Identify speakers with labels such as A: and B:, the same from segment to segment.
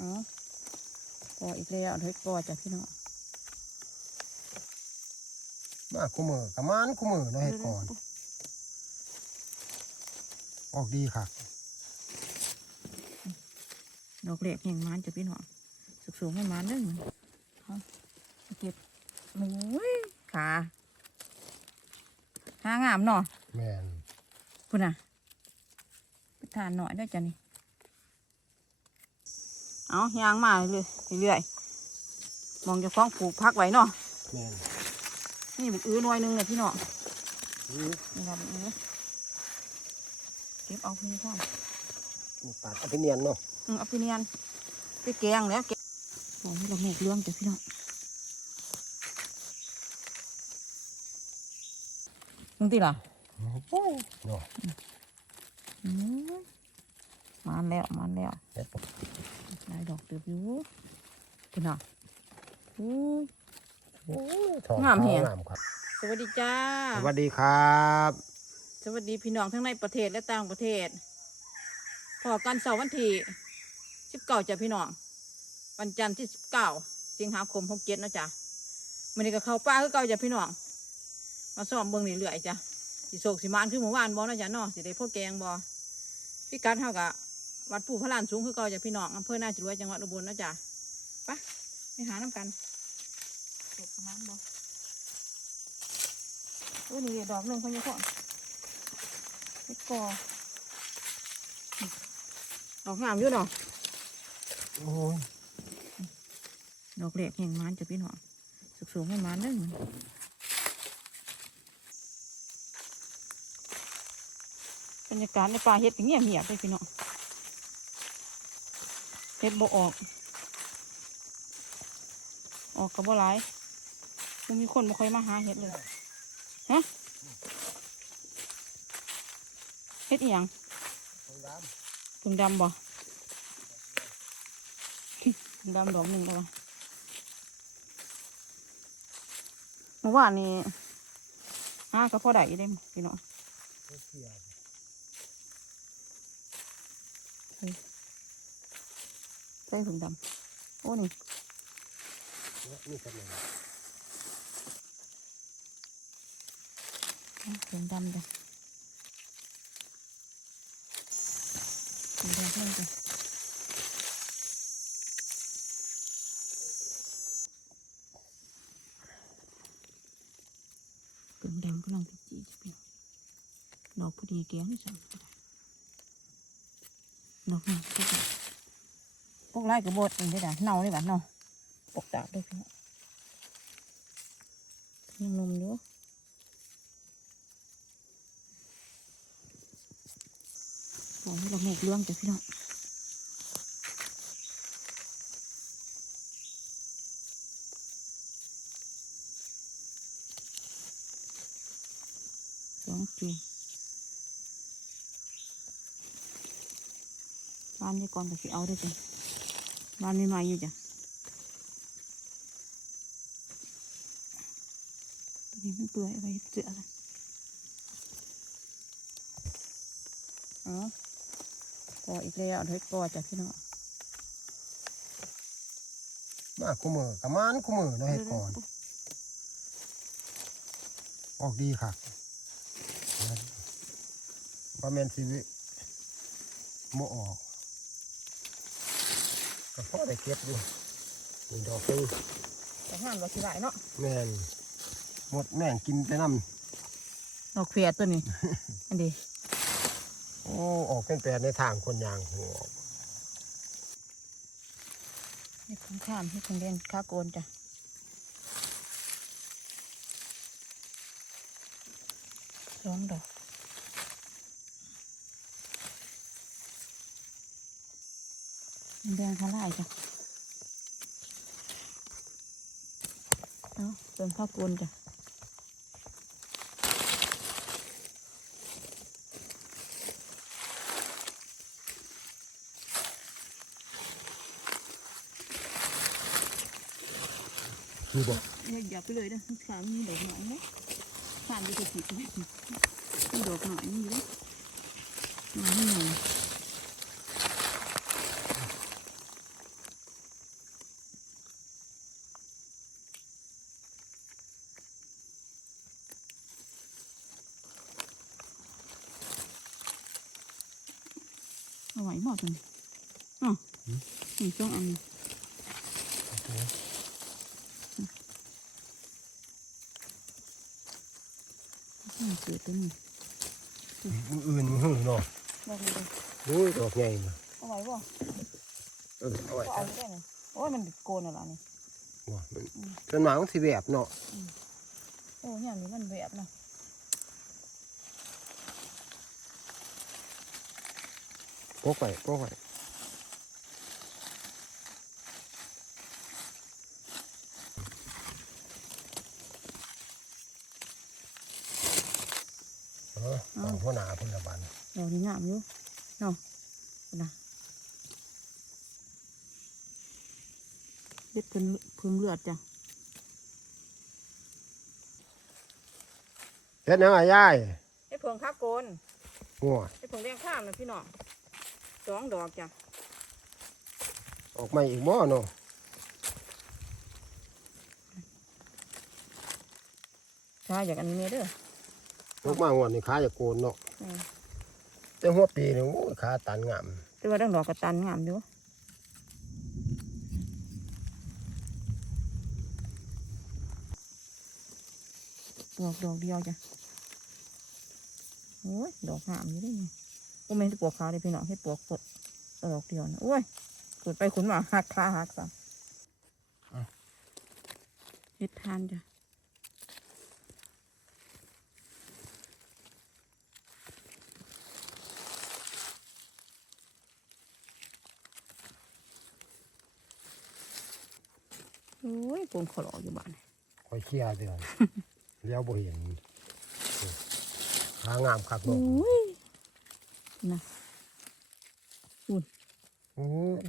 A: อ๋อปออีกแล้วเฮ้ยปอจ้ะพี่น้อง
B: มาคู่มือกับมันคู่มือเนาะเฮ็ดก่อน ออกดีค่ะ
A: ดอกเล็กแห่งมันจ้ะพี่น้องสุกสูงให้มันเด้อเอาเก็บโอ้ยขาหางามเนาะ
B: แม่น
A: พุ่นน่ะไปทานหน่อยได้อจ้ะนี่ เอายางมาเลยเรื่อยๆมองเจะคล้าของปลูกพักไว้เนาะ
B: แม่น
A: นี่บุกอื้อหน่อยหนึงเลยพี่น้อง
B: อื้อ
A: นี่ครับอื้อเก็บเอาพี่พ่อ
B: มีปาดเอาไปเนียนเนาะ
A: อืมเอาไปเนียนไปแกงแล้วแกงโอ้ยเราหมกเรื่องจ้ะพี่น้องมึงตีล่ะ
B: โอ้ยเนาะ
A: อืมมันแล้วมันแล้ว
B: เฮ็ด
A: ได้ดอกเติบอยู่พี่น้องอู้ย
B: โอ้ยทอง
A: งามแฮะ
B: งามครับ
A: สวัสดีจ้า
B: สวัสดีครับ
A: สวัสดีพี่น้องทั้งในประเทศและต่างประเทศพอกันเสาร์วันที่สิบเก้าจ้ะพี่น้องวันจันทร์ที่สิบเก้าสิงหาคมหกเจ็ดนะจ๊ะมันนี้ก็เข้าป้าคือเก่าจ้ะพี่น้องมาซ่อมเบิ่งเรื่อยๆจ้ะสิโศกสิมานคือหมู่บ้านบ่นะจ๊ะเนาะสิได้พ่อแกงบ่พี่กัดเท่ากับ วัดปู่พระลานสูงคือเก่าจ้ะพี่น้องอำเภอนาจุรวยจังหวัดอุบลนะจ๊ะไปไปหาน้ำกันโศกสมานบ่โอ้ยนี่ดอกหนึ่งคนยังก่อนเฮ็ดกอดอกงามอยู่เนาะ
B: โอ้ย
A: ดอกเล็กแห่งมันจะพี่น้องสุกสูงให้มันเด้อมันบรรยากาศในป่าเฮ็ดก็เงียบเงียบๆเลยพี่น้อง เฮ็ดบ่ออก ออกกับบ่หลายมันมีคนบ่ค่อยมาหาเฮ็ดเลยฮะเฮ็ดอีหยัง
B: ทองด
A: ถึงดำบ่ถึงดำดอกหนึ่งแล้วเมื่อวานนี้ห้าก็พอได้อยู่เด้พี่น้องำ
B: เขียว
A: ใส่ถึงดำโอ้นี่
B: นี่ครับแม่
A: ถึงดำจ้ะถึงแดงเพิ่มจ้ะถึงดำก็ลองไปจีจ้ะพี่น้องดอกพอดีแกงนี่สั่งก็ได้ดอกนี้ก็ได้ พวกไร่กระโบดเองได้ด่ะเน่าเลยบ้านเนาะปกดาบด้วยพี่น้องยังนมอยู่โอ้ยเราหมกเรื่องจ้ะพี่น้องสองจูบ้านนี้ก่อนก็สิเอาได้จ้ะ บ้านนี้มาอยู่จ้ะตัวนี้มันเปื่อยไปเสือละอ๋อปออีกแล้วเฮ้ยปอจ้ะพี่น้อง
B: มาคู่มือกับมันคู่มือเนาะเฮ็ดก่อน ออกดีค่ะว่าแมนซีวิโมออก ก็พอได้เก็บอยู่นี่ดอกนึง
A: แต่ห้ามเราสิไหลเนาะ
B: แม่นหมดแม่งกินไปน้
A: ดอกเฟียดตัวนี้ อันดีำ
B: โอ้ออกเป็นแปดในทางคนยางหัว
A: นี่คุ้มข้ามที่คุณเรียนข้าโกนจ้ะสองดอก แดงข้าไล่จ้ะเอาเติมข้าวโกนจ้ะ
B: คือบอก
A: อย่าอย่าไปเลยนะขามีดอกหน่อยนะขามีดอกผิดมีดอกหน่อยนี่เลยหน่อยหน่อย หมดเลยอ๋อนี่ช่วงอันนี้อืมเกิดตัวนี้
B: อื่นๆหื้อเนาะ
A: บอกเลย
B: โอ้ยดอกใหญ่มา
A: เอาไว้บ่
B: เออเอาไว้
A: ก็เอาได้เลย โอ้ยมันโกนอะไรนี่
B: ว่ะมันส่วนมากมันสิแบบเนาะ
A: โอ้ยอย่างนี้มันแบบนะ
B: ปกไว้ปกไว้เออเอาหัวหน้าเพิ่นละบัน
A: ดอกนี้งามอยู่เนาะนะเด็ดเพิ่งเพิ่งเลือดจ้ะ
B: เฮ็ดหยังอะยาย
A: ไอ้เพิ่งข้าโกน
B: งัว
A: ไอ้เพิ่งแดงข้ามนะพี่น้อง สองดอกจ้ะ
B: ออกมาอีกบ่เนาะ
A: ใช่อยากอันนี้เด้อ
B: ออกมางวดนี่ขาจะโกนเนาะ
A: อืม
B: แต่หัวปีนี่โอ้ยขาตันงาม
A: แต่ว่าดังดอกกระตันงามอยู่ดอกดอกเดียวจ้ะโอ้ยดอกงามอยู่ได้ไงโอ้ไม่ใช่ปวกขาวเลยพี่น้องให้ปวกกดดอกเดียวนะโอ้ยกดไปขุนมาหักขาหักซะเฮ็ดทานจ้ะโอ้ยปนขอหลออยู่บ้าน
B: คอยเคลียร์เดือนเลี้ยวบ่เห็นขางามคัก
A: โอ้
B: เนาะ
A: ย
B: โอ้ย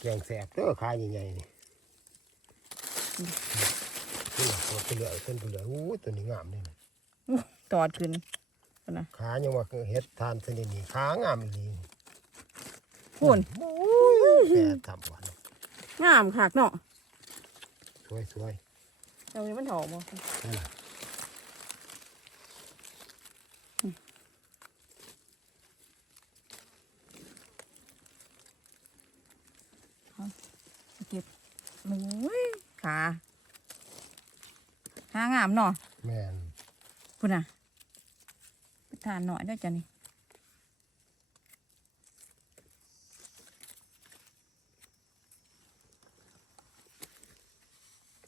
B: แกงแสบเด้อขาใหญ่ๆนี่นี่ล่ะตัวเปลือยเป็นเปลือยโอ้ยตัวนี้งามนี่นะ
A: ตอดขึ้นนะ
B: ขายังว่าเฮ็ดทานชนิดนี้ขางามอีหลี
A: พุ่น
B: โอ้ยแสบทำวัน
A: งามคักเนาะ
B: สวยสวย
A: เอานี้มันหอมบ่
B: ๆนั่นล่ะ
A: เก็บโอ้ยขาขางามเนาะ
B: แม่น
A: พุ่นน่ะไปทานหน่อยเด้วยจ้ะนี่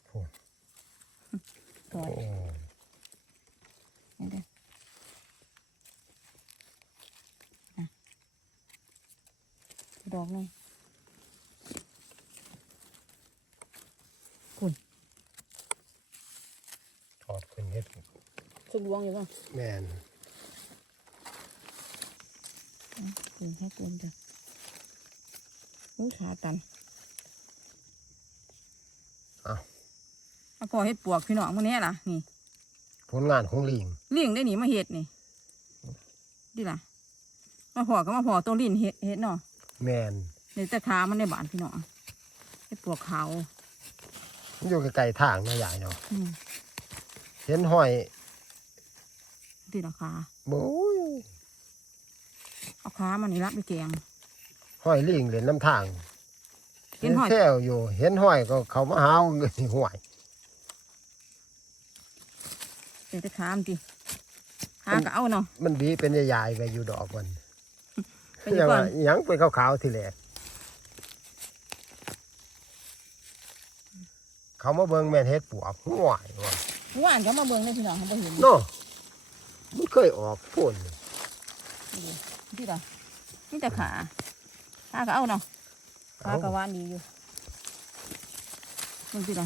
B: โอ้
A: ตอด
B: โอ้
A: นี่เด้อน่ะดอกหนึง
B: ถอ ดขึ้นเฮ็ด
A: สุดวงอยู่ป่ะ
B: แม่น
A: กินให้กินจ้ะอู้ขาตัน
B: เอ้า
A: เอาพอเฮ็ดปวกพี่น้องมื้อนี้ล่ะนี่
B: ผลงานของลิง
A: เลี้ยงได้หนีมาเฮ็ดนี่ดีล่ะมาพอก็มาพอตัวลิ้นเฮ็ดเฮ็ดเนาะ
B: แม่น
A: ในแต่ขามันในบ้านพี่น้องเฮ็ดปวกขาว
B: มันอยู่ไกลๆทางเนาะยายเนาะ
A: อืม
B: เห็นห้อย
A: ดีละขา
B: โอ้ย
A: เอาขามันนี่รับไปแกง
B: ห้อยลิงเล่นน้ำทาง
A: เห็นห้อย
B: แซวอยู่ เห็นห้อยก็เขามาหาเงินห้วย
A: เดี๋ยวจะขามนติขาก็เอาเนาะ
B: มันบีเป็นใหญ่ๆไปอยู่ดอกมัน
A: ไปอยู่
B: ยัง
A: ก่อ
B: ว่านหยังเป็นขาวๆทีแรกเขามาเบิ่งแม่นเฮ็ดปวกห้วยว่ะ
A: เมื่อวานก็มาเบิ่งได้พี่น้องเขาบ่เห็น
B: เนาะมันเคยออกพ่น
A: ที่ละนี่แต่ขาขาก็เอาเนาะขาก็หวานดีอยู่เบิ่งที่ละ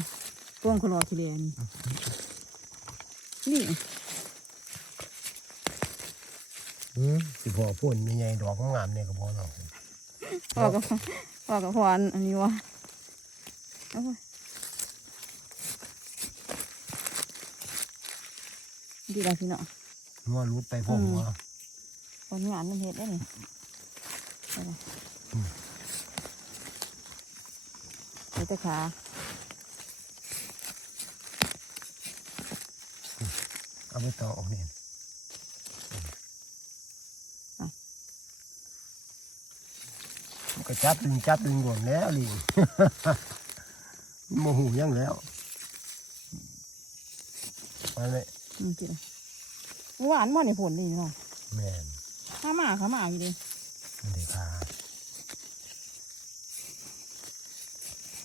A: พวงเขารอทีเดียวนี่นี่
B: อืมสิพอพ่นมีใหญ่ดอกงามๆเนี่ยก็บ่เนาะ
A: พ่อกับพ่อกับพ่ออันอันนี้วะ เอาไว้ดีละพี่น้อง
B: งัวรุดไปพ่อหัว
A: ตอนงานมันเฮ็ดได้นี่ไปเลย
B: อืม
A: เดี๋ยวจะขา
B: เอาไปต่อออกเนี่ยก็จับตึงจับตึงหมดแล้วลิงโมโหยังแล้วไปเลย
A: อืมจิหวานบ่เนี่ยผลนี่เนาะ
B: แม่น
A: ข้ามาข้ามาอยู่ดิ
B: มันเด็กขา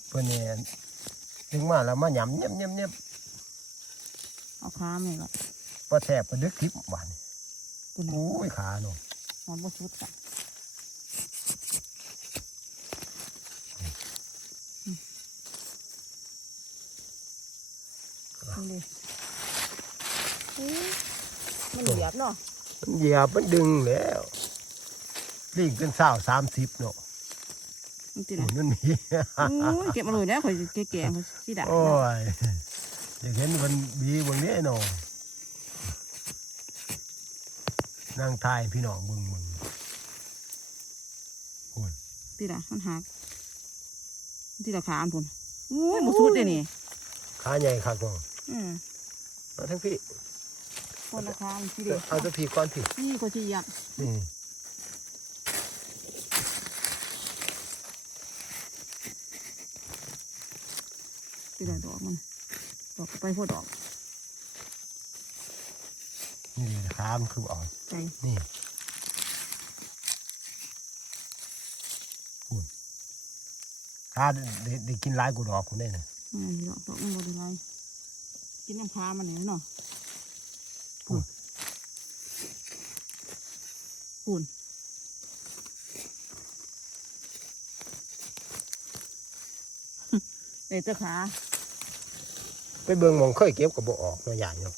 B: เพื่อนเนี่ยถึงมาแล้วมาหยำเนียบเนียบเนียบ
A: เอาค้ามนี่ละ
B: พอแทบก็ดึกคลิปหวาน
A: คุณ
B: โอ้ยขาเนาะ
A: หอนบ่ชุดกันนี่ดิอุ๊ย มันเหลียบเนาะ
B: มันเหยียบมันดึงแล้วลิงเป็นสาวสามสิบเนาะ
A: มันติด
B: โอ้
A: อะ
B: ยนั่นมี
A: โอ้ยเก็บมาเลยนะข่อยแก่ๆข่อยสิได้
B: โอ้ยอยากเห็นมันบีบนนี้เนาะนั่งทายพี่น้องเบึงมึงโอ้ย
A: ติดอะมันหักมันติดอะขาอันพุ่นโอ้ยบ่ชุดเลยนี่
B: ขาใหญ่ครับเนาะ
A: อืม
B: เอาทั้งพี่
A: คนละขามันสิเด้
B: เอาทั้งพี่ก่อนพี่
A: นี่ก็สิยับ
B: นี่
A: ติดอะดอกมันดอกก็ไปพวกดอก
B: นี่ขามันคืออ่อน
A: ใจ
B: นี่พูดขาได้ได้ได้กินหลายกูดอกคุณได้นะ
A: อืมดอกดอกมันบ่ได้ไรกินน้ำพามันนี่เนาะ
B: พูด
A: ปุ่นเดี๋ยวจะขา
B: ไปเบิ่งหมองเคยเก็บกับบ่ออกเนาะใหญ่เนาะ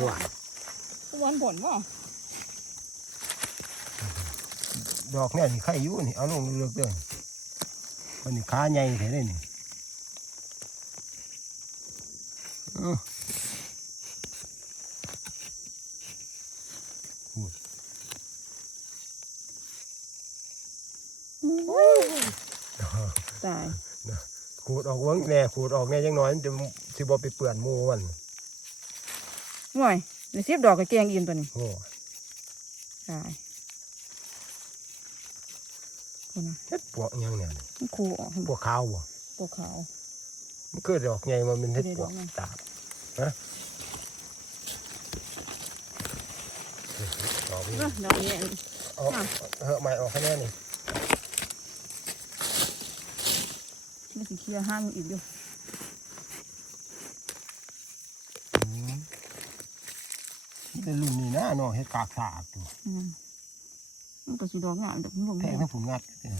B: หวาน
A: วันผลบ่
B: ดอกเนี่ยนี่ใครอยู่นี่เอาลงเลือกๆเด้อคนนี้ขาใหญ่แท้เลยนี่เออพูด
A: ตาย
B: ขูด ออกเวิ้งแน่ขูดออกแน่ยังน้อยมันจะสิบ่ไปเปื่อนหมูมัน
A: ห่วยเดี๋ยวเสียบดอกกับแกงอิ่มตัวนี้
B: โอ้
A: ตายคนน่ะ
B: เฮ็ดปวกอิหยังเนี่ยนี่
A: มันคูออก
B: ปวกขาวบ่
A: ปวกขาว
B: มันเกิดดอกใหญ่มาเป็นเฮ็ดปวก
A: ไม่ได้ดอกไง
B: ตาบฮะดอกนี้
A: เนาะดอกนี้
B: เอาเหอะใหม่ออกคะแนน นี่
A: มันสิเคลียร์ห้างอีกอยู่
B: นี่เป็นรุ่นนี้นะเนาะเฮ็ดกากสากอยู่
A: อืมมันก็สิดอกงามดอกมันลง
B: แพงทั้งผุนงัดเนี่ย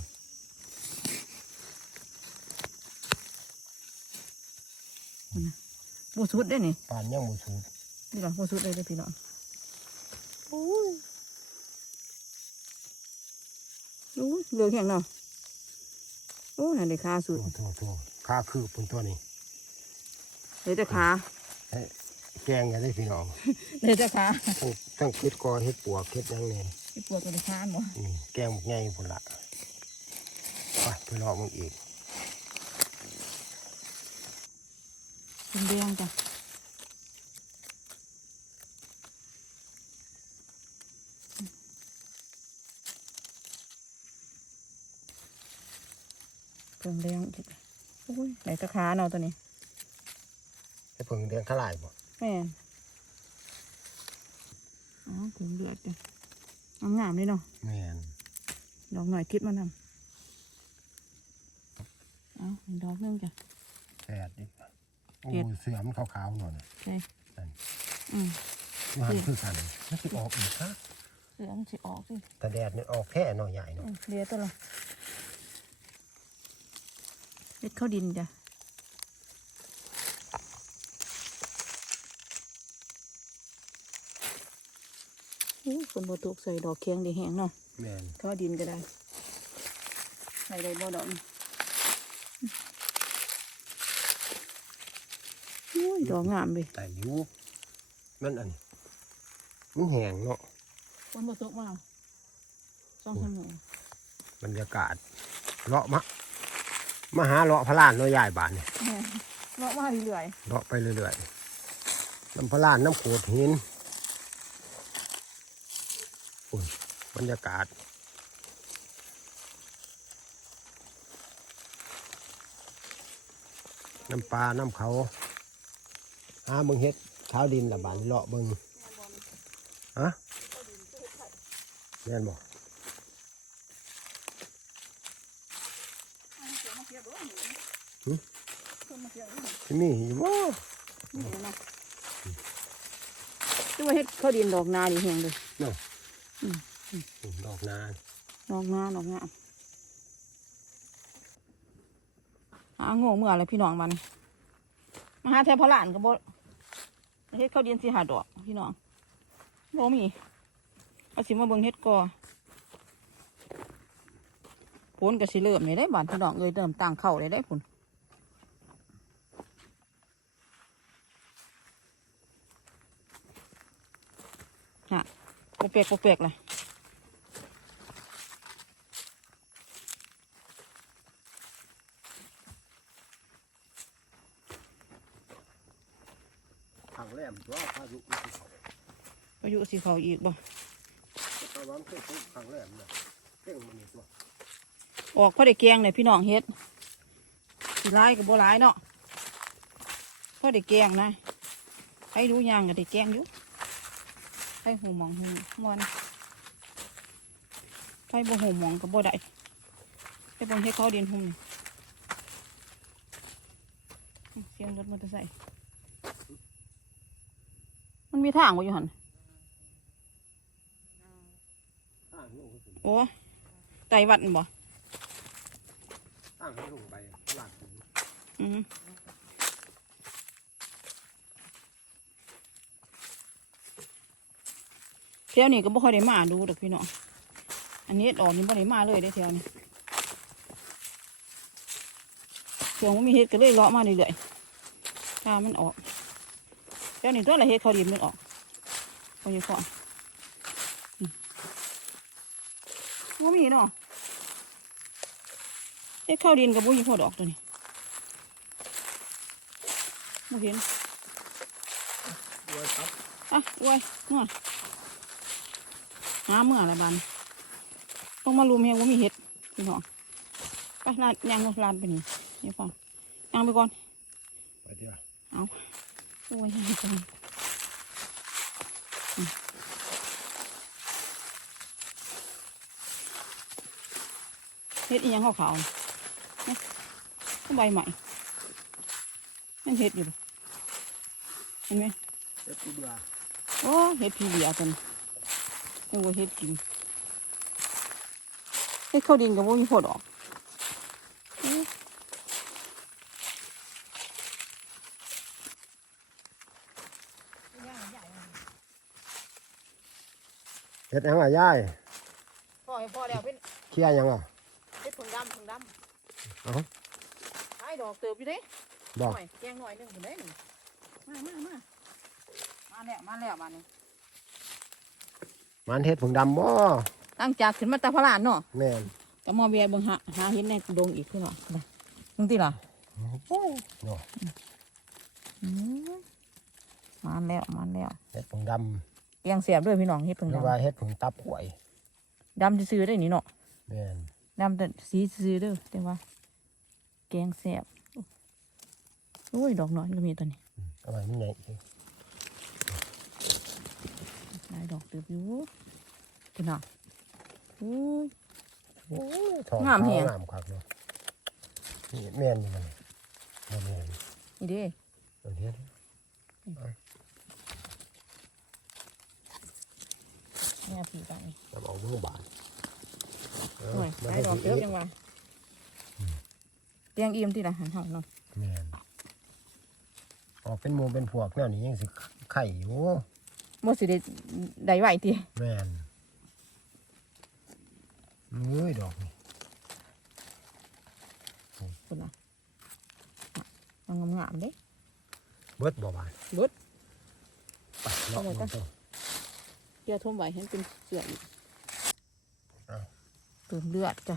A: บ่สุดได้นี่
B: ปานยังบ่สูง
A: นี่ล่ะบ่สุดเลยเด้อพี่น้องโอ้ยโอ้ยเหลือแข็งเนาะ โอ้ยนั่นได้ขาสุด
B: โอ้โถโถค่าคือปุ่นตัวนี้
A: เหลือแต่ขา
B: แกงอย่าได้พี่น้อง
A: เหลือแต่ขา
B: ทั้งทั้งเค็ดกอเฮ็ดปวกเฮ็ดหยังเนี่ย
A: ที่ปวดตัวในขาบ่
B: นี่แกงหมกไงพุ่นละไปไปรอมึงอีก
A: เป็นเรื่องจ้ะ เป็นแดงจ้ะโอ้ยไหนตะขาเนาะตัวนี้
B: ให้เพิ่งเดือนขลายบ่
A: แม่นอ๋อถึงเดือดจ้ะงามๆเลยเนาะ
B: แม่น
A: ดอกหน่อยคิดมานำเอาอีกดอกหนึงจ้ะ
B: แปดดิโอ้
A: เจ็ด
B: ยเสือมันขาวๆหน่อยนะ
A: ใช่อืม
B: มันหันคือกันมันสิออกอีกฮะ
A: เสือมันสิออกสิ
B: แต่แดดนี่ออกแค่หน่อยใหญ่เนาะ
A: อืมเลียตัวละเล็ ดเข้าดินจ้ะอู้คนบ่ตุกใส่ดอกเคียงดีแห้งเนาะ
B: แม่น
A: เข้าดินก็ได้ใส่ได้บ่ดอกนี่โอ้ยดอกงามไป
B: แต่อยู่มันอันนี้มันแห้งเนาะ
A: คนบ่ตุกมาสองชั่วโมง
B: บรรยากาศเลาะมะ มาหาเลาะพระลานน้อยใหญ่บานเนี่ย
A: เลาะมาเรื่อย
B: เลาะไปเรื่อยๆน้ำพระลานน้ำโขดหินอุ้ยบรรยากาศน้ำปลา น้ำเขาหาเบิงเฮ็ดเท้าดินละบานเลาะเบิงฮะแน่นบอก ที่มีอยู่บ่
A: คือว่าเฮ็ดข้าวดินดอกนาดีแหงเลย
B: ดอกนา
A: ดอกนาดอกงามหาโง่เมื่อไรพี่น้องมันมาหาแทบพระหลานกับโบเฮ็ดข้าวดินสิหาดอกพี่น้องโบมีเอาสิมาเบิ่งเฮ็ดกอผลก็สิเริ่มนี่ได้บานพี่น้องเอ้ยเริ่มตั้งเข้าเลยได้ผล ฮะโปกเปกโปกเปกเลย
B: ทางแหลมตัวพายุมันสิเขา
A: อายุสิเขาอีกบ่
B: ตะวันเพิ่งทางแหลมน่ะเพ่งมันนี่ตัว
A: ออกพอได้แกงเลยพี่น้องเฮ็ดสิร้ายกับบ่ร้ายเนาะพอได้แกงนะให้ดูย่างก็ได้แกงอยู่ ให้หูหมองหูมอนไฟบ่หูหมองก็บ่ได้ไปเบิ่งให้เขาดินหุ่มนี่เสียงรถมอเตอร์ไซค์มันมีทางบ่อยู่หั่น
B: ตั้งลงขึ้น
A: โอ้ไตวัดนั่นบ่
B: ตั้งให้ลงไปลาดถึง
A: อืม แถวนี้ก็บ่ค่อยได้มาดูดอกพี่น้ออันนี้ดอกนี้บ่ได้มาเลยได้แถวนี้เดี๋ยวมันมีเห็ดก็เลยเลาะมาเรื่อยๆถ้ามันออกแถวนี้ตัวละเห็ดเขาดินมันออกโอ้ยก่อนว่ามีเนาะเห็ดข้าดินกับบุญพอดอกตัวนี้บ่เห็น
B: ด้ยครับ
A: อะอวยนัว หาเมื่ออะไรบ้านต้องมารุมเฮงว่ามีเห็ดพี่น้องไปลานยางลานไปนี่นี่ฟังยางไปก่อน
B: ไปเดี๋ยว
A: โอ้ยยางไปก่อนอืมเห็ดอีหยังขาวๆนี่เนี่ยก็ใบใหม่มันเห็ดอยู่บ่เห็นไหม
B: เฮ็ดกูเบื่อ
A: โอ้เห็ดพีเดียกัน โอ้เห็ดกินเห็ดข้าวดินกับว่ามีผลออกเอ๊ะ
B: เฮ็ดหยังอะยาย
A: พ่อให้พ่อแล้วเป็น
B: เคลียร์หยังอะ
A: เห็ดผงดำผงด
B: เอ้าำ
A: ขายดอกเติบอยู่เด้
B: ดอก
A: หน่อยแกงหน่อยหนึงอยู่เด้นี่มามามามาแล้วมาแล้วบ้านนี้
B: มันเฮ็ดผงดำบ่
A: หลังจากขึ้นมาตาพระลานเนาะ
B: แม่น
A: ก็มาเบียร์เบิ่งหาหาเห็ดในดงอีกคือเนาะไปมึงตีล่ะ
B: เนาะ
A: อืมมาแล้วมาแล้ว
B: เฮ็ดผงด
A: เกียงเสียบด้วยพี่น้องเห็ดผำง
B: หรือ
A: ดำ
B: ว่าเฮ็ดผงตับหวย
A: ดำซื้อๆได้นี่เนาะ
B: แม่น
A: ดำแต่สีซื้อๆเด้อแต่ว่า แกงแสบโอ้ยดอกน้อยก็มีตัวนี้
B: เอาไว้มันใหญ่อีก
A: ห ลายดอกเติบอยู่พี่น้องโอ้ย
B: โอ้ยทอง
A: งามแฮง
B: งามคักเนาะนี่แม่นอยู่มันบ่แม่น
A: นี่เด้
B: เอาเฮ็ด
A: แม่ผีกัน
B: เอาเอาเบิ่งบาดเออ
A: โอ้ย
B: มัน
A: หลาย
B: ให้
A: ดอก
B: สิ
A: เติบยังว่าเตียงอิ่มที่ละหันเห่าเนาะ
B: แม่นออกเป็นหมู่เป็นพวกแนวนี้ยังสิไข่อยู่
A: บ่สิได้ได้ไหวติ
B: แม่นเอ้ยดอกนี่
A: คุณน่ะอะงามๆเด้
B: เบิดบ่บาด
A: เบิด
B: ไปเลาะ
A: เอาไว้
B: มัน
A: จ้ะ
B: ต้อง
A: เกียร์ทุ่มไว้ให้มันเป็นเสืออีก
B: อ้าว
A: เติมเลือดจ้ะ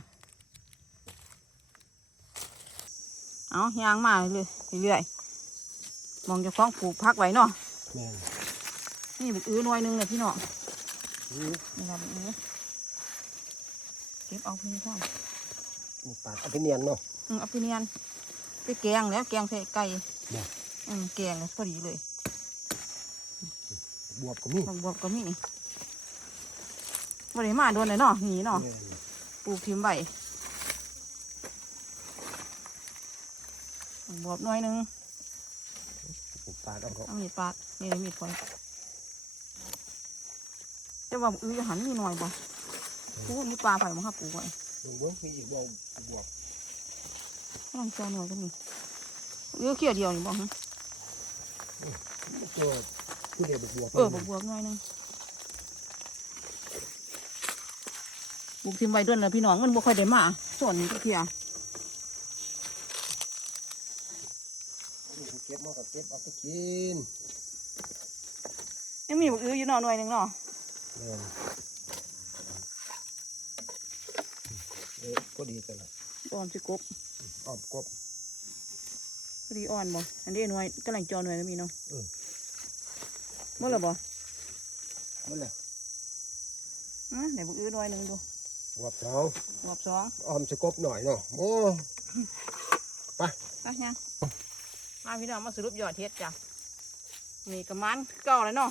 A: เอายางมาเลยเรื่อยๆมองเจะคล้าของปลูกพักไว้เนาะ
B: แม่น
A: นี่เป็นอื้อหน่อยหนึงเลยพี่น้อง
B: อื้อ
A: นี่ครับอื้อเก็บเอาพี่พ่อ
B: นี่ปาดเอาไปเนียนเนาะ
A: อืมเอาไปเนียนไปแกงแล้วแกงใส่ไก่
B: เนี่ย
A: อืมแกงแล้วพอดีเลย
B: บวบก็มี
A: บวบๆก็มีนี่บริมาโดนเลยเนาะหนีเนาะ
B: แม่น
A: ปลูกทิมใบบวบหน้อยหนึง
B: ปลูกปลาเอาเขา
A: เอามีดปาดนี่เลยมีดคอย จะว่าอื้อหันมีหน่อยบ่กูมีปลาไผ่มาครับปลูกไว้
B: ลงเบิ้งมีอีกบวบบวบ
A: กำลังเจอหน่อยก็มีอื้อเขี้ยวเดียวนี่บ่ฮะ
B: ตัวผู้เดียวบวบ
A: เออบวบบวบหน่อยหนึงปลูกทิมใบด้วยนะพี่น้องมันบ่ค่อยได้มาส่วนนี้ก็เพีย
B: เก็บมากับเก็บเอาไปกิน
A: ยังมีบักอื้ออยู่เนาะหน่อยหนึงเนาะ
B: แม่นเอ้ย ก็ดีกันละ
A: อ่อนสิกบ
B: อ้อมกบ
A: พอดีอ่อนบ่อันนี้หน่วยกำลังจอหน่วยก็มีเนาะ
B: เออ
A: เมื่อไรบ่
B: มันแหละ
A: อะเดี๋ยวบักอื้อหน่อยหนึงดู
B: บวบสอง
A: รอบสอง
B: อ้อมสกบหน่อยเนาะโอ้
A: ไปยังมาพี่น้องมาสรุปยอดเฮ็ดจ้ะนี่กระมันเก่าแล้วเนาะ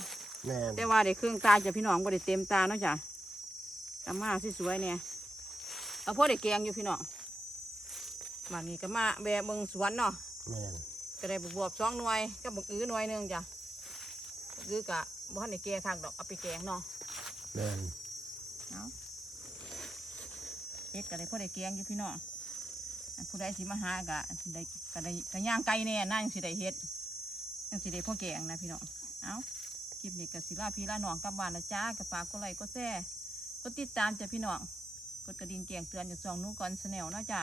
B: แม่น
A: แต่ว่าได้เครื่องตาจ้ะพี่น้องบ่ได้เต็มตาเนาะจ้ะกระมาสวยๆเนี่ยเอาพอได้แกงอยู่พี่น้องบางนี้ก็มาแบะเมืองสวนเนาะ
B: แม่น
A: ก็ได้บวบสองหน่วยกับบักอื้อหน่วยหนึงจ้ะบักอื้อกะบ่ทันได้แกงคักดอกเอาไปแกงเนาะ
B: แม่น
A: เอาเฮ็ดก็ได้พอได้แกงอยู่พี่น้องอันผู้ใดสิมาหากะได้ก็ได้ก็ย่างไก่แน่น่าจังสิได้เฮ็ดจังสิได้พ่อแกงนะพี่น้องเอา คลิปนี้กับศิลาพี่ลาน้องกำบานละจ้ากับฝากก็ไลก็แซ่ก็ติดตามจ้ะพี่น้องกดกระดิ่งแจ้งเตือนจากช่องนู้ก่อนแนลนะจ้ะ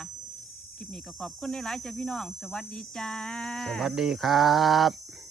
A: คลิปนี้ก็ขอบคุณในหลายจ้ะพี่น้อง สวัสดีจ้า
B: สวัสดีครับ